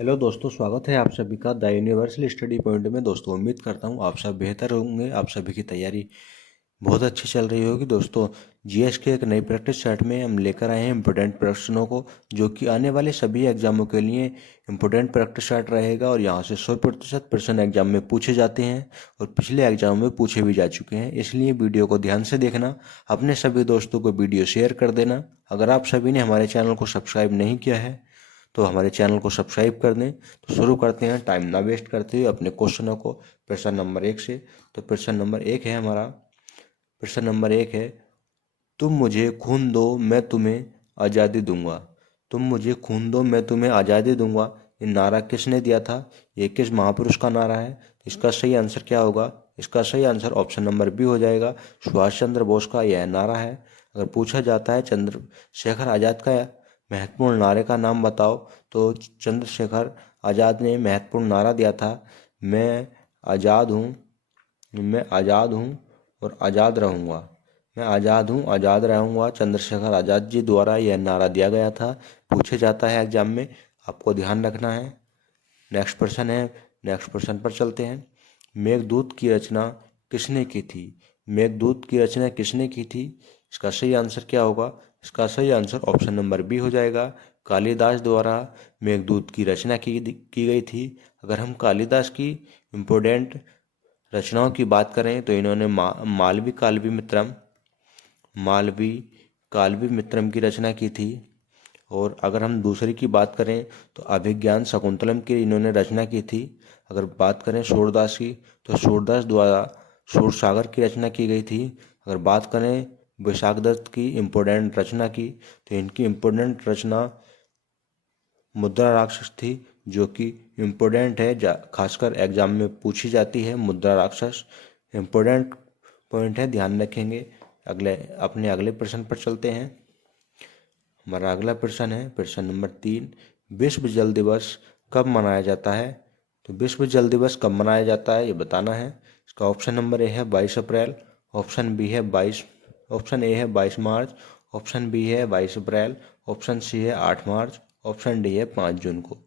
Hello दोस्तों, स्वागत है आप सभी का द यूनिवर्सल स्टडी पॉइंट में। दोस्तों उम्मीद करता हूँ आप सब बेहतर होंगे। आप सभी की तैयारी बहुत अच्छी चल रही होगी। दोस्तों जीएस के एक नई प्रैक्टिस सेट में हम लेकर आए हैं इम्पोर्टेंट प्रश्नों को, जो कि आने वाले सभी एग्जामों के लिए इम्पोर्टेंट प्रैक्टिस सेट रहेगा और यहाँ से 100% प्रश्न एग्जाम में पूछे जाते हैं और पिछले एग्जाम में पूछे भी जा चुके हैं। इसलिए वीडियो को ध्यान से देखना, अपने सभी दोस्तों को वीडियो शेयर कर देना। अगर आप सभी ने हमारे चैनल को सब्सक्राइब नहीं किया है तो हमारे चैनल को सब्सक्राइब कर दें। तो शुरू करते हैं टाइम ना वेस्ट करते हुए अपने क्वेश्चनों को प्रश्न नंबर 1 से। तो प्रश्न नंबर 1 है हमारा, प्रश्न नंबर 1 है, तुम मुझे खून दो मैं तुम्हें आज़ादी दूंगा। तुम मुझे खून दो मैं तुम्हें आज़ादी दूंगा, ये नारा किसने दिया था? ये किस महापुरुष का नारा है? इसका सही आंसर क्या होगा? इसका सही आंसर ऑप्शन नंबर बी हो जाएगा, सुभाष चंद्र बोस का यह नारा है। अगर पूछा जाता है चंद्रशेखर आज़ाद का महत्वपूर्ण नारे का नाम बताओ, तो चंद्रशेखर आज़ाद ने महत्वपूर्ण नारा दिया था, मैं आज़ाद हूँ, मैं आज़ाद हूँ और आज़ाद रहूँगा। मैं आज़ाद हूँ, आज़ाद रहूँगा। चंद्रशेखर आज़ाद जी द्वारा यह नारा दिया गया था। पूछे जाता है एग्जाम में, आपको ध्यान रखना है। नेक्स्ट प्रश्न है, नेक्स्ट प्रश्न पर चलते हैं। मेघदूत की रचना किसने की थी? मेघदूत की रचना किसने की थी? इसका सही आंसर क्या होगा? इसका सही आंसर ऑप्शन नंबर बी हो जाएगा, कालिदास द्वारा मेघदूत की रचना की गई थी। अगर हम कालिदास की इम्पोर्टेंट रचनाओं की बात करें तो इन्होंने मालवी कालवी मित्रम, मालवी कालवी मित्रम की रचना की थी। और अगर हम दूसरी की बात करें तो अभिज्ञान शकुंतलम की इन्होंने रचना की थी। अगर बात करें सूरदास की तो सूरदास द्वारा सूरसागर की रचना की गई थी। अगर बात करें वैशाख दत्त की इम्पोर्टेंट रचना की तो इनकी इम्पोर्टेंट रचना मुद्रा राक्षस थी, जो कि इम्पोर्टेंट है, खासकर एग्जाम में पूछी जाती है। मुद्रा राक्षस इम्पोर्टेंट पॉइंट है, ध्यान रखेंगे। अपने अगले प्रश्न पर चलते हैं। हमारा अगला प्रश्न है प्रश्न नंबर 3, विश्व जल दिवस कब मनाया जाता है? तो विश्व जल दिवस कब मनाया जाता है ये बताना है। इसका ऑप्शन नंबर ए है 22 अप्रैल, ऑप्शन बी है 22, ऑप्शन ए है 22 मार्च, ऑप्शन बी है 22 अप्रैल, ऑप्शन सी है 8 मार्च, ऑप्शन डी है 5 जून को।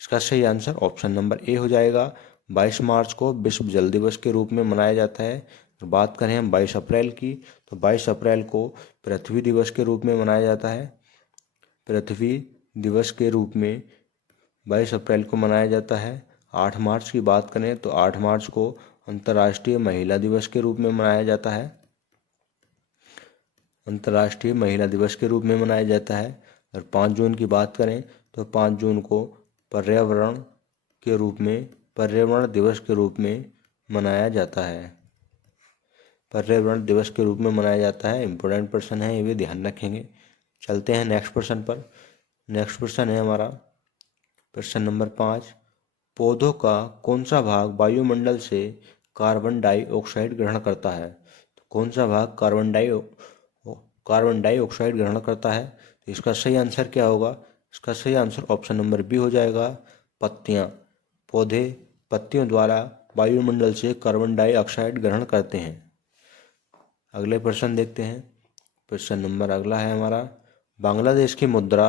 इसका सही आंसर ऑप्शन नंबर ए हो जाएगा, 22 मार्च को विश्व जल दिवस के रूप में मनाया जाता है। तो बात करें हम 22 अप्रैल की, तो 22 अप्रैल को पृथ्वी दिवस के रूप में मनाया जाता है। पृथ्वी दिवस के रूप में 22 अप्रैल को मनाया जाता है। 8 मार्च की बात करें तो 8 मार्च को अंतर्राष्ट्रीय महिला दिवस के रूप में मनाया जाता है। अंतर्राष्ट्रीय महिला दिवस के रूप में मनाया जाता है। और 5 जून की बात करें तो 5 जून को पर्यावरण के रूप में, पर्यावरण दिवस के रूप में मनाया जाता है। पर्यावरण दिवस के रूप में मनाया जाता है। इम्पोर्टेंट प्रश्न है, ये भी ध्यान रखेंगे। चलते हैं नेक्स्ट प्रश्न पर। नेक्स्ट प्रश्न है हमारा प्रश्न नंबर 5, पौधों का कौन सा भाग वायुमंडल से कार्बन डाइऑक्साइड ग्रहण करता है? तो कौन सा भाग कार्बन डाइऑक्साइड ग्रहण करता है? तो इसका सही आंसर क्या होगा? इसका सही आंसर ऑप्शन नंबर बी हो जाएगा, पत्तियां। पौधे पत्तियों द्वारा वायुमंडल से कार्बन डाइऑक्साइड ग्रहण करते हैं। अगले प्रश्न देखते हैं। प्रश्न नंबर अगला है हमारा, बांग्लादेश की मुद्रा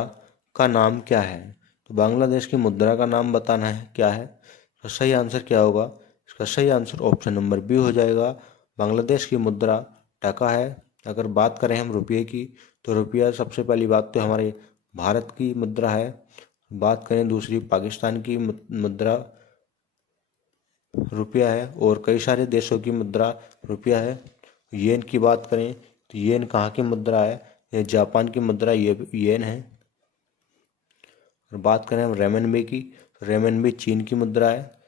का नाम क्या है? तो बांग्लादेश की मुद्रा का नाम बताना है क्या है। तो सही आंसर क्या होगा? इसका सही आंसर ऑप्शन नंबर बी हो जाएगा, बांग्लादेश की मुद्रा टका है। अगर बात करें हम रुपये की, तो रुपया सबसे पहली बात तो हमारे भारत की मुद्रा है। बात करें दूसरी पाकिस्तान की मुद्रा रुपया है, और कई सारे देशों की मुद्रा रुपया है। येन की बात करें तो येन कहाँ की मुद्रा है? ये जापान की मुद्रा येन है। और बात करें हम रेमनबी की, तो रेमनबी चीन की मुद्रा है।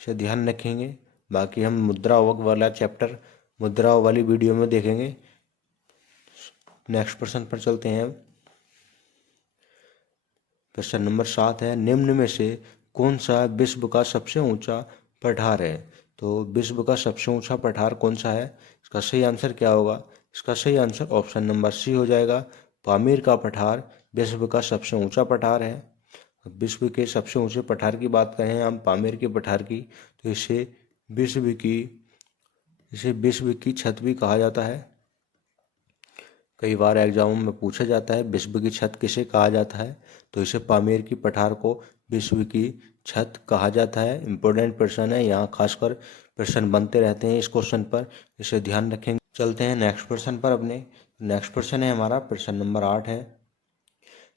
इसे ध्यान रखेंगे। बाकी हम मुद्रा वाला चैप्टर मुद्राओं वाली वीडियो में देखेंगे। नेक्स्ट प्रश्न पर चलते हैं। प्रश्न नंबर 7 है, निम्न में से कौन सा विश्व का सबसे ऊंचा पठार है? तो विश्व का सबसे ऊंचा पठार कौन सा है? इसका सही आंसर क्या होगा? इसका सही आंसर ऑप्शन नंबर सी हो जाएगा, पामीर का पठार विश्व का सबसे ऊंचा पठार है। विश्व के सबसे ऊंचे पठार की बात करें हम पामीर के पठार की, तो विश्व की इसे विश्व की छत भी कहा जाता है। कई बार एग्जामों में पूछा जाता है विश्व की छत किसे कहा जाता है, तो इसे पामेर की पठार को विश्व की छत कहा जाता है। इम्पोर्टेंट प्रश्न है, यहाँ खासकर प्रश्न बनते रहते हैं इस क्वेश्चन पर, इसे ध्यान रखेंगे। चलते हैं नेक्स्ट प्रश्न पर अपने। नेक्स्ट प्रश्न है हमारा प्रश्न नंबर 8 है,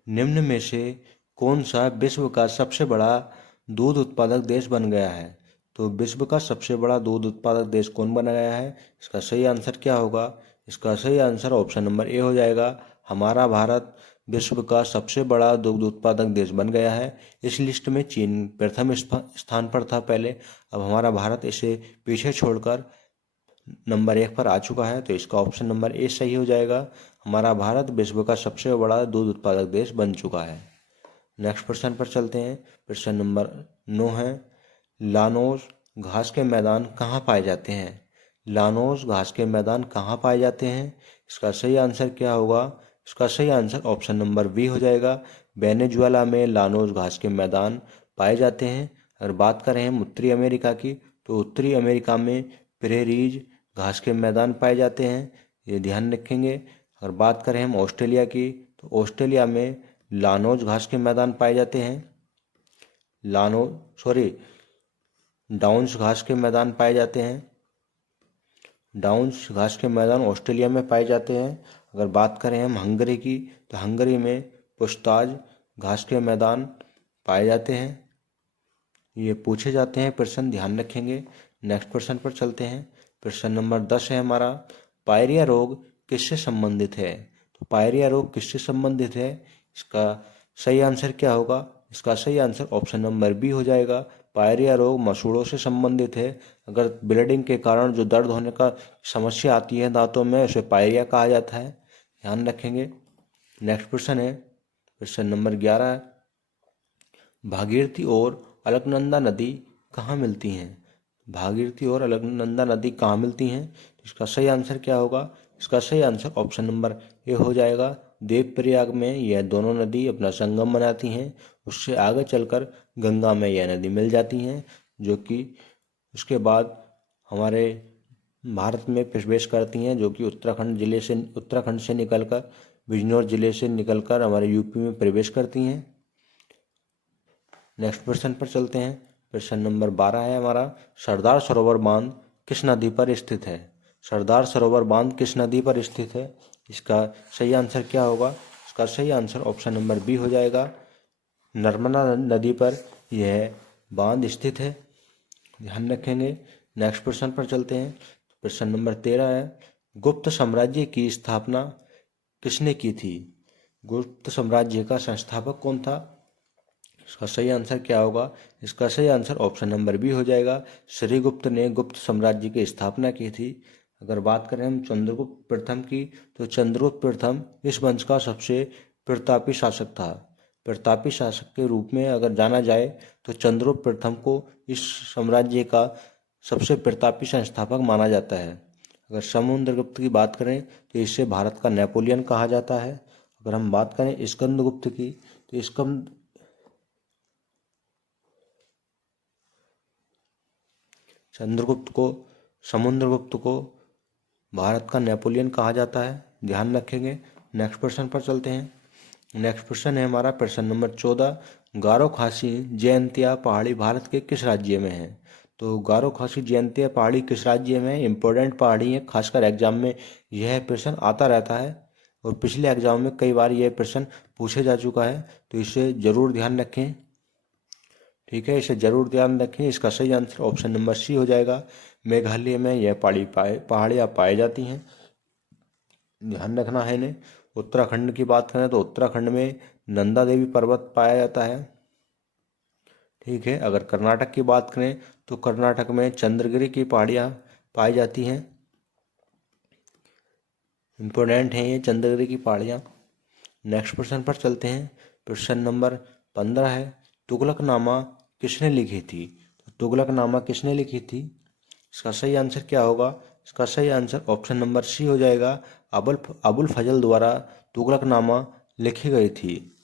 निम्न में से कौन सा विश्व का सबसे बड़ा दूध उत्पादक देश बन गया है। तो विश्व का सबसे बड़ा दूध उत्पादक देश कौन बन गया है, इसका सही आंसर क्या होगा। इसका सही आंसर ऑप्शन नंबर ए हो जाएगा, हमारा भारत विश्व का सबसे बड़ा दुग्ध उत्पादक देश बन गया है। इस लिस्ट में चीन प्रथम स्थान पर था पहले, अब हमारा भारत इसे पीछे छोड़कर नंबर 1 पर आ चुका है, तो इसका ऑप्शन नंबर ए सही हो जाएगा, हमारा भारत विश्व का सबसे बड़ा दूध उत्पादक देश बन चुका है। नेक्स्ट प्रश्न पर चलते हैं। प्रश्न नंबर 9 है, लानोस घास के मैदान कहाँ पाए जाते हैं। लानोस घास के मैदान कहाँ पाए जाते हैं, इसका सही आंसर क्या होगा। इसका सही आंसर ऑप्शन नंबर बी हो जाएगा, वेनेजुएला में लानोस घास के मैदान पाए जाते हैं। अगर बात करें हम उत्तरी अमेरिका की, तो उत्तरी अमेरिका में प्रेरीज घास के मैदान पाए जाते हैं, ये ध्यान रखेंगे। अगर बात करें हम ऑस्ट्रेलिया की, तो ऑस्ट्रेलिया में लानोस घास के मैदान पाए जाते हैं। डाउन्स घास के मैदान पाए जाते हैं। डाउन्स घास के मैदान ऑस्ट्रेलिया में पाए जाते हैं। अगर बात करें हम हंगरी की, तो हंगरी में पुस्ताज घास के मैदान पाए जाते हैं। ये पूछे जाते हैं प्रश्न, ध्यान रखेंगे। नेक्स्ट प्रश्न पर चलते हैं। प्रश्न नंबर 10 है हमारा, पायरिया रोग किससे संबंधित है। तो पायरिया रोग किससे संबंधित है, इसका सही आंसर क्या होगा। इसका सही आंसर ऑप्शन नंबर बी हो जाएगा, पायरिया रोग मसूड़ों से संबंधित है। अगर ब्लीडिंग के कारण जो दर्द होने का समस्या आती है दांतों में, उसे पायरिया कहा जाता है, ध्यान रखेंगे। नेक्स्ट प्रश्न है प्रश्न नंबर 11 है, भागीरथी और अलकनंदा नदी कहाँ मिलती हैं। भागीरथी और अलकनंदा नदी कहाँ मिलती हैं, इसका सही आंसर क्या होगा। इसका सही आंसर ऑप्शन नंबर ए हो जाएगा, देवप्रयाग में यह दोनों नदी अपना संगम बनाती हैं, उससे आगे चलकर गंगा में यह नदी मिल जाती हैं, जो कि उसके बाद हमारे भारत में प्रवेश करती हैं, जो कि उत्तराखंड से निकलकर बिजनौर जिले से निकलकर हमारे यूपी में प्रवेश करती हैं। नेक्स्ट प्रश्न पर चलते हैं। प्रश्न नंबर 12 है हमारा, सरदार सरोवर बांध किस नदी पर स्थित है। सरदार सरोवर बांध किस नदी पर स्थित है, इसका सही आंसर क्या होगा। इसका सही आंसर ऑप्शन नंबर बी हो जाएगा, नर्मदा नदी पर यह बांध स्थित है, ध्यान रखेंगे। नेक्स्ट प्रश्न पर चलते हैं। प्रश्न नंबर 13 है, गुप्त साम्राज्य की स्थापना किसने की थी। गुप्त साम्राज्य का संस्थापक कौन था, इसका सही आंसर क्या होगा। इसका सही आंसर ऑप्शन नंबर बी हो जाएगा, श्रीगुप्त ने गुप्त साम्राज्य की स्थापना की थी। अगर बात करें हम चंद्रगुप्त प्रथम की, तो चंद्रगुप्त प्रथम इस वंश का सबसे प्रतापी शासक था। प्रतापी शासक के रूप में अगर जाना जाए, तो चंद्रगुप्त प्रथम को इस साम्राज्य का सबसे प्रतापी संस्थापक माना जाता है। अगर समुद्रगुप्त की बात करें, तो इसे भारत का नेपोलियन कहा जाता है। अगर हम बात करें स्कंदगुप्त की, तो समुद्रगुप्त को भारत का नेपोलियन कहा जाता है, ध्यान रखेंगे। नेक्स्ट प्रश्न पर चलते हैं। नेक्स्ट प्रश्न है हमारा प्रश्न नंबर 14, गारो खासी जयंतिया पहाड़ी भारत के किस राज्य में है। तो गारो खासी जयंतिया पहाड़ी किस राज्य में है, इंपॉर्टेंट पहाड़ी है, खासकर एग्जाम में यह प्रश्न आता रहता है, और पिछले एग्जाम में कई बार यह प्रश्न पूछे जा चुका है, तो इसे जरूर ध्यान रखें, ठीक है, इसे जरूर ध्यान रखें। इसका सही आंसर ऑप्शन नंबर सी हो जाएगा, मेघालय में यह पहाड़ियाँ पाई जाती हैं, ध्यान रखना है इन्हें। उत्तराखंड की बात करें, तो उत्तराखंड में नंदा देवी पर्वत पाया जाता है, ठीक है। अगर कर्नाटक की बात करें, तो कर्नाटक में चंद्रगिरी की पहाड़ियाँ पाई जाती हैं, इम्पोर्टेंट हैं ये चंद्रगिरी की पहाड़ियाँ। नेक्स्ट प्रश्न पर चलते हैं। प्रश्न नंबर 15 है, तुगलकनामा किसने लिखी थी। तो तुगलकनामा किसने लिखी थी, इसका सही आंसर क्या होगा। इसका सही आंसर ऑप्शन नंबर सी हो जाएगा, अबुल फजल द्वारा तुगलकनामा लिखी गई थी,